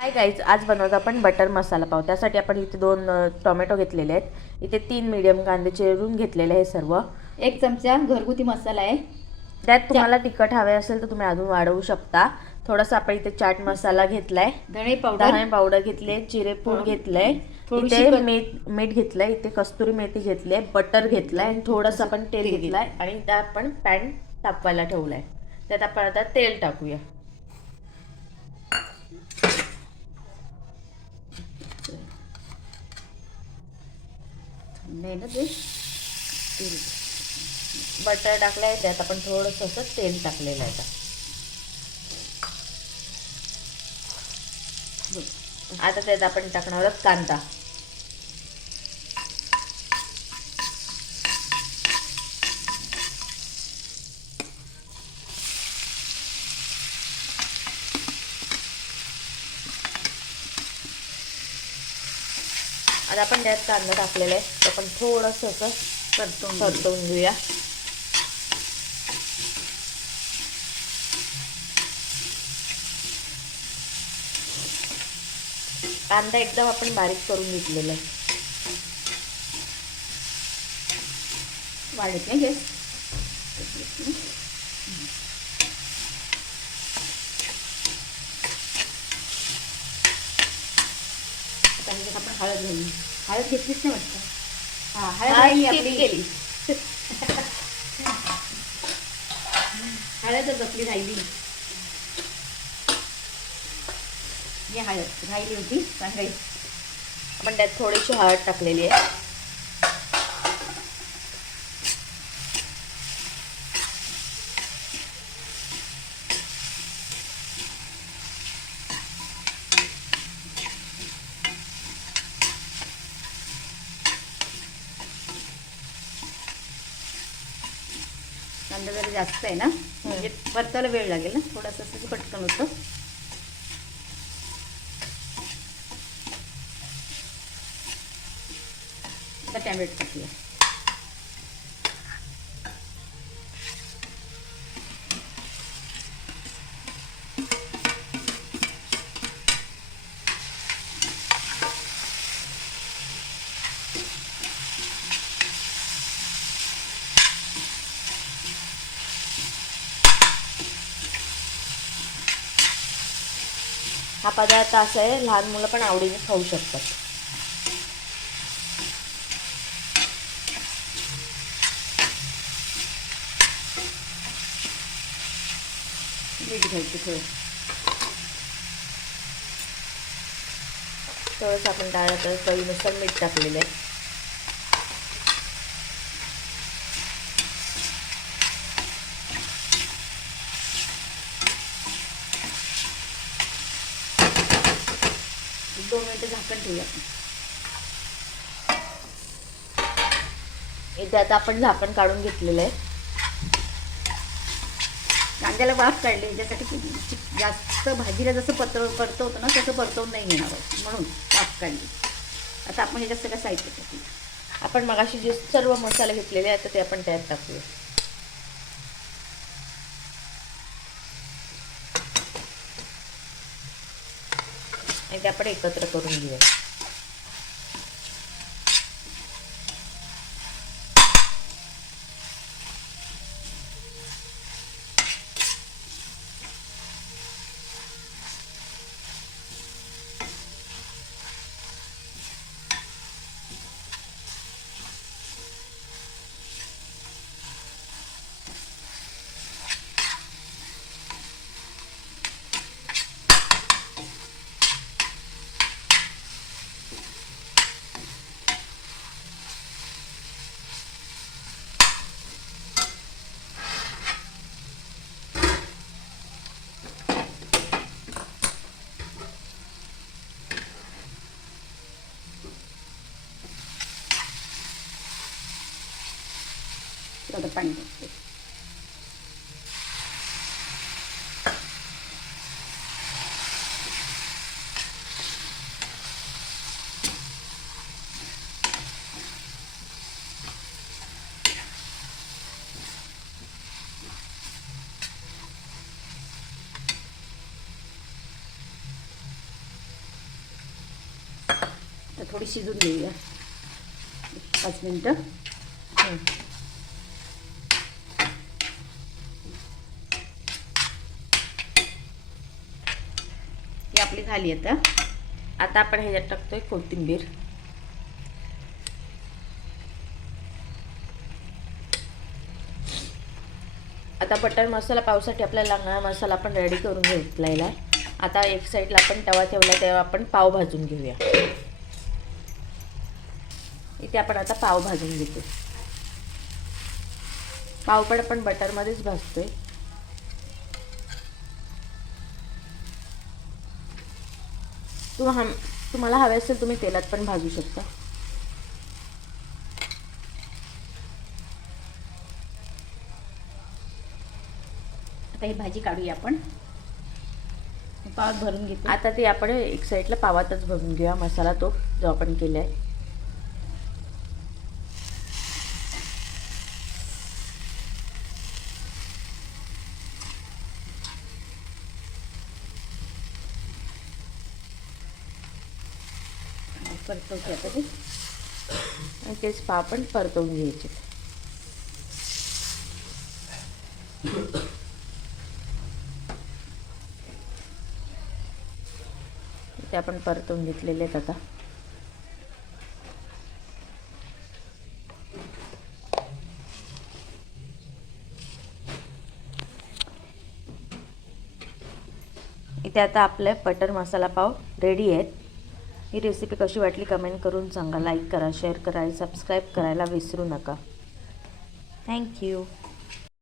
Hi guys, आज बनवतो आपण बटर मसाला पाव। त्यासाठी आपण इथे 2 टोमॅटो घेतलेले आहेत। इथे 3 मीडियम कांदे चिरून घेतलेले आहे सर्व। 1 चमचा घरगुती मसाला आहे। त्यात तुम्हाला तिखट हवे असेल तर तुम्ही अजून वाढवू शकता। थोडासा आपण इथे चाट मसाला घेतलाय, धणे पावडर घेतले, जिरे पूड घेतलंय, इथे मीठ घेतलंय, इथे कस्तुरी मेथी घेतली, बटर घेतलाय आणि थोडंसं आपण तेल घेतलंय आणि त्यात आपण पॅन तापवायला ठेवलाय। त्यात आपण आता तेल टाकूया। बटर टाकलंय, त्यात आपण थोडंसं असं तेल टाकलेलं आहे। आता त्यात आपण टाकणार आहोत कांदा। आता आपण त्यात कांदा टाकलेला आहे, तर आपण थोडंसं असं परतवून घेऊया। कांदा एकदम आपण बारीक करून घेतलेला आहे। वाढत नाही गॅस। आता आपण हळद घालू। हळद घेतलीच नाही वाटतं। हळद आपली गेली। हळदच आपली राहिली। ही हळद राहिली होती सांगायची। आपण त्यात थोडीशी हळद टाकलेली आहे। कांदा जरा जास्त आहे ना, म्हणजे परतायला वेळ लागेल ना, थोडासा असं पटकन होतं। आता टॅमॅटो टाकूया। हा पदार्थ असा आहे, लहान मुलं पण आवडीने खाऊ शकतात। मीठ घ्यायचं थोडंसं आपण डाळाचं चवीनुसार मीठ टाकलेलं आहे। दोन मिनिटं झाकण ठेवूया आपण। इथे आता आपण झाकण काढून घेतलेलं आहे। कांद्याला वाफ काढली याच्यासाठी की जास्त भाजीला जसं परतवतो ना तसं परतवून नाही घेणार आहोत, म्हणून वाफ काढली। आता आपण याच्यात सगळं साहित्य टाकूया। आपण मगाशी जे सर्व मसाले घेतलेले आहेत ते आपण त्यात टाकूया आणि ते आपण एकत्र करून घेऊया। आता पाणी टाकते। तर थोडी शिजून देऊया 5 मिनटं. ही आपली झाली आता. आता आपण ह्याच्यात टाकतोय कोथिंबीर. आता बटर मसाला पावसाठी आपला लांगडा मसाला आपण रेडी करून घेतलेला आहे. आता एक साईडला आपण तवा ठेवला, तेव्हा आपण पाव भाजून घेऊया. इथे आपण आता पाव भाजून घेतो. पाव पण आपण बटरमध्येच भाजतोय. तुम्हाला हवे असेल तुम्ही तेलात पण भाजू शकता. आता ही भाजी काढूया आपण. पावात भरून घेतो. आता ते आपण एक साईडला पावातच भरून घेऊया मसाला तो जो आपण केलाय. परतवते आता ते. आणि तेच पाव पण परतवून घ्यायचे. ते आपण परतवून घेतलेले आहेत आता. इथे आता आपले बटर मसाला पाव रेडी आहेत. ही रेसिपी कशी वाटली कमेंट करून सांगा. लाईक करा, शेअर करा आणि सबस्क्राईब करायला विसरू नका. थँक्यू.